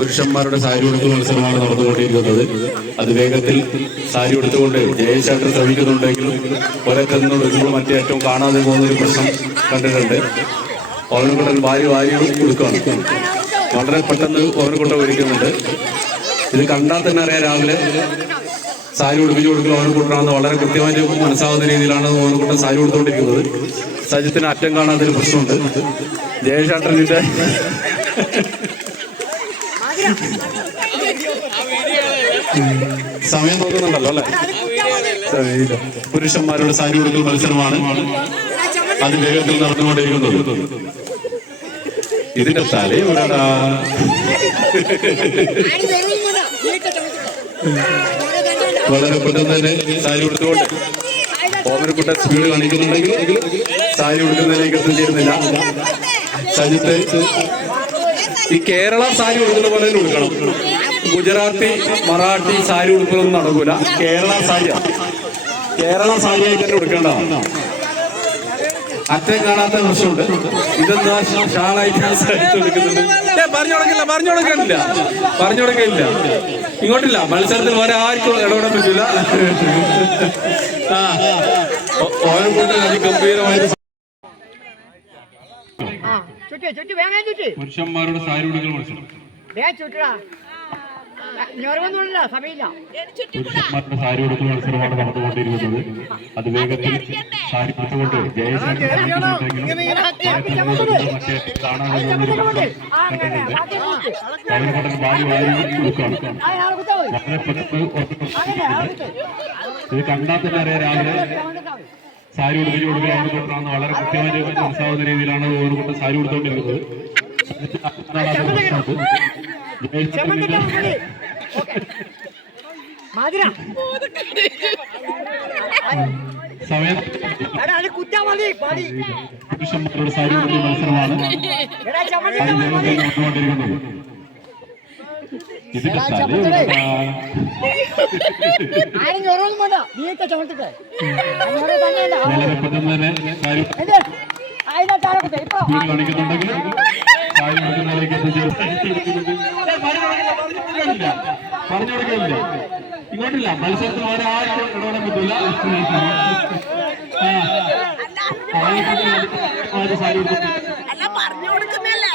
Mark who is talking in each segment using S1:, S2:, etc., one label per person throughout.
S1: പുരുഷന്മാരുടെ സാരി ഉടുത്ത് മത്സരമാണ് നടന്നുകൊണ്ടിരിക്കുന്നത്. അത് വേഗത്തിൽ സാരി ഉടുത്തുകൊണ്ട് ജയശാട്ടർ ശ്രമിക്കുന്നുണ്ടെങ്കിലും ഒരൊക്കെ നിന്നൊടുക്കുമ്പോൾ മറ്റേ ഏറ്റവും കാണാതെ പോകുന്ന ഒരു പ്രശ്നം കണ്ടിട്ടുണ്ട്. പവനക്കുട്ടൻ വാരി വാരി കൊടുക്കുകയാണ് വളരെ പെട്ടെന്ന് പവനക്കുട്ടൻ ഒരുക്കുന്നുണ്ട്. ഇത് കണ്ടാൽ തന്നെ അറിയാം രാവിലെ സാരി ഉടുപ്പിച്ച് കൊടുക്കുക പവനക്കുട്ടനാണെന്ന് വളരെ കൃത്യമായിട്ട് മനസ്സാവുന്ന രീതിയിലാണ് പവനക്കുട്ടൻ സാരി കൊടുത്തുകൊണ്ടിരിക്കുന്നത് സജിത്തിന് അറ്റം കാണാത്തൊരു പ്രശ്നമുണ്ട്. ജയേഷാട്ടനിന്റെ സമയം നോക്കുന്നുണ്ടല്ലോ അല്ലേ? പുരുഷന്മാരുടെ സാരി കൊടുക്കൽ മത്സരമാണ്. അത് വേഗത്തിൽ നടന്നുകൊണ്ടിരിക്കുന്നത് ഇതിന്റെ തലേ എവിടെടാ വളരെ പെട്ടെന്ന് തന്നെ സാരി കൊടുത്തുകൊണ്ട് ഓമനക്കുട്ട സ്പീഡ് കാണിക്കുന്നുണ്ടെങ്കിൽ സാരി കൊടുക്കുന്നതിലേക്ക് എത്തിച്ചേരുന്നില്ല. സജിത്ത് ഈ കേരള സാരി ഉടുക്കുന്ന പോലെ ഉടുക്കണം. ഗുജറാത്തി മറാഠി സാരി ഉടുക്കലൊന്നും നടക്കൂല. കേരള സാരിയാണ് കേരള സാരിയായിട്ട് തന്നെ ഉടുക്കേണ്ട അറ്റം കാണാത്ത പ്രശ്നമുണ്ട്. ഇതെന്താ ഷാളായിട്ട് പറഞ്ഞുകൊടുക്കില്ല ഏ പറഞ്ഞു കൊടുക്കില്ല പറഞ്ഞു കൊടുക്കണില്ല. പറഞ്ഞു കൊടുക്കില്ല ഇങ്ങോട്ടില്ല. മത്സരത്തിൽ ഒരാർക്കും ഇടപെടാൻ പറ്റില്ല ആ. ഓരോ കൂട്ടം അതിഗംഭീരമായിട്ട് പുരുഷന്മാരുടെ സാരി ഉടുക്കൽ മത്സരം പുരുഷന്മാരുടെ സാരി ഉടുക്കൽ മത്സരമാണ് നടന്നുകൊണ്ടിരിക്കുന്നത്. അത് വേഗത്തിൽ വാരി വാരി കൊടുക്കുകയാണ് വളരെ പെട്ടെന്ന് ഇത് കണ്ടാൽ തന്നെ അറിയാം രാവിലെ സാരി ഉടുപ്പിച്ച് ഓർമ്മക്കൊണ്ടാണ് വളരെ കൃത്യമായി മനസ്സിലാവുന്ന രീതിയിലാണ് ഓർമ്മക്കൊണ്ട് സാരി
S2: കൊടുത്തോണ്ടിരുന്നത്
S1: സമയം പുരുഷന്മാരുടെ സാരി ഉടുപ്പിച്ച മത്സരമാണ് നടന്നുകൊണ്ടിരിക്കുന്നത് ഇതിന്റെ?
S2: ആരും ഞൊരവൊന്നും വേണ്ട. നീയൊക്കെ ചുമട്ടിട്ട് ഞൊര തന്നെയല്ല
S1: വളരെ പെട്ടെന്ന് തന്നെ സാരി
S2: എന്ത് ആയിരം താഴെ കുത്തേ ഇപ്പൊ
S1: പറഞ്ഞു കൊടുക്കുന്നില്ല. ഇങ്ങോട്ടില്ല. മത്സരത്തിൽ ഒരാളും ഇടപെടാൻ പറ്റില്ല
S3: അല്ല പറഞ്ഞു കൊടുക്കുന്നല്ലേ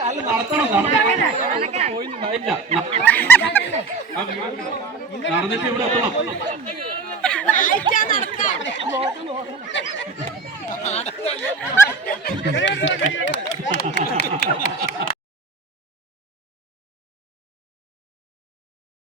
S1: അല്ല നടത്തണം നടത്തണം. പോയി ഉണ്ടായില്ല. ആ, നടന്നിട്ട് ഇവിടെ എത്തണം.